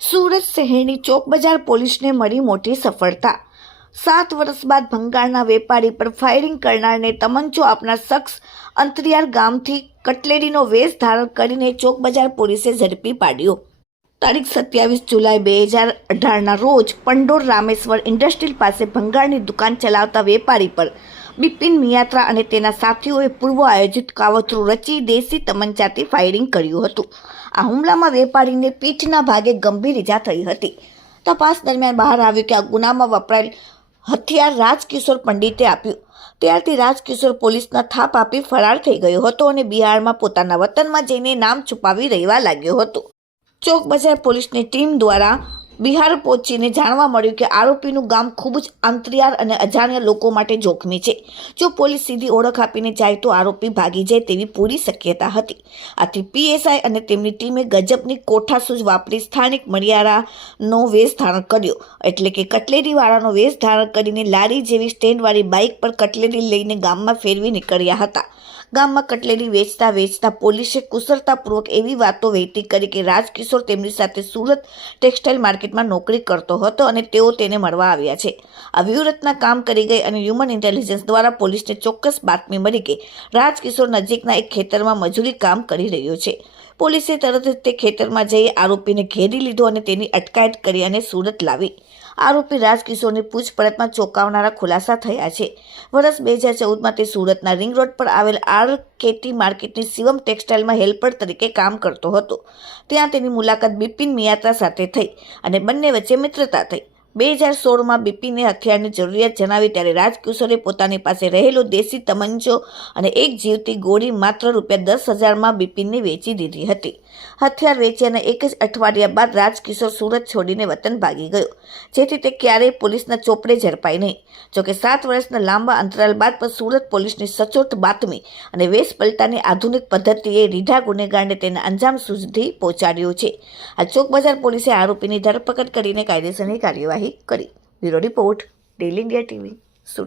સુરત શહેરની ચોક બજાર પોલીસને મળી મોટી સફળતા। 7 વર્ષ બાદ ભંગારના વેપારી પર ફાયરિંગ કરનારને તમંચો આપનાર શખ્સ અંતરિયાળ ગામથી કટલેરીનો વેશ ધારણ કરીને ચોક બજાર પોલીસે ઝડપી પાડ્યો। તારીખ 27 જુલાઈ 2018ના રોજ પંડોર રામેશ્વર ઇન્ડસ્ટ્રીયલ પાસે ભંગારની દુકાન ચલાવતા વેપારી પર બિપિન મિયાત્રા અને તેના સાથીઓએ પૂર્વ આયોજિત કાવતરું રચી દેશી તમંચાથી ફાયરિંગ કર્યું હતું। આ હુમલામાં વેપારીને પીઠના ભાગે ગંભીર ઇજા થઈ હતી। તપાસ દરમિયાન બહાર આવ્યું કે આ ગુનામાં વપરાયેલ હથિયાર રાજકિશોર પંડિતે આપ્યું। ત્યારથી રાજકિશોર પોલીસના થાપ આપી ફરાર થઈ ગયો હતો અને બિહારમાં પોતાના વતનમાં જઈને નામ છુપાવી રહેવા લાગ્યો હતો। ચોક બજાર પોલીસની ટીમ દ્વારા બિહાર પહોંચીને જાણવા મળ્યું કે આરોપીનું ગામ ખૂબ જ અંતરિયાળ અને અજાણ્યા લોકો માટે જોખમી છે। જો પોલીસ સીધી ઓળખ આપીને જાય તો આરોપી ભાગી જાય તેવી પૂરી શક્યતા હતી। આથી પીએસઆઈ અને તેમની ટીમે ગજબની કોઠાસૂઝ વાપરી સ્થાનિક મરિયાળાનો વેશ ધારણ કર્યો, એટલે કે કટલેરીવાળાનો વેશ ધારણ કરીને લારી જેવી સ્ટેન્ડવાળી બાઇક પર કટલેરી લઈને ગામમાં ફેરવી નીકળ્યા હતા। ગામમાં કટલેરી વેચતા પોલીસે કુશળતાપૂર્વક એવી વાતો વહેતી કરી કે રાજકિશોર તેમની સાથે સુરત ટેક્સટાઇલ માર્કેટમાં નોકરી કરતો હતો અને તેઓ તેને મળવા આવ્યા છે। આ વ્યૂહરચના કામ કરી ગઈ અને હ્યુમન ઇન્ટેલિજન્સ દ્વારા પોલીસને ચોક્કસ બાતમી મળી કે રાજકિશોર નજીકના એક ખેતરમાં મજૂરી કામ કરી રહ્યો છે। પોલીસે તરત જ તે ખેતરમાં જઈ આરોપીને ઘેરી લીધો અને તેની અટકાયત કરી અને સુરત લાવી। આરોપી રાજકિશોરની પૂછપરછમાં ચોંકાવનારા ખુલાસા થયા છે। વર્ષ 2014માં તે સુરતના રિંગ રોડ પર આવેલ આરકેટી માર્કેટની શિવમ ટેક્સટાઇલમાં હેલ્પર તરીકે કામ કરતો હતો। ત્યાં તેની મુલાકાત બિપિન મિયાત્રા સાથે થઈ અને બંને વચ્ચે મિત્રતા થઈ। 2016માં બિપિને હથિયારની જરૂરિયાત જણાવી ત્યારે રાજકિશોરે પોતાની પાસે રહેલો દેશી તમંચો અને એક જીવતી ગોળી માત્ર ₹10,000માં બિપિનને વેચી દીધી હતી। હથિયાર વેચ્યાના એક જ અઠવાડિયા બાદ રાજકિશોર સુરત છોડીને વતન ભાગી ગયો, જેથી તે ક્યારેય પોલીસના ચોપડે ઝડપાઈ નહીં। જોકે 7 વર્ષના લાંબા અંતરાલ બાદ પણ સુરત પોલીસની સચોટ બાતમી અને વેશ પલટાની આધુનિક પદ્ધતિએ રીઢા ગુનેગારને તેના અંજામ સુધી પહોંચાડ્યો છે। આ ચોક બજાર પોલીસે આરોપીની ધરપકડ કરીને કાયદેસરની કાર્યવાહી કરી। Bureau report, daily India TV.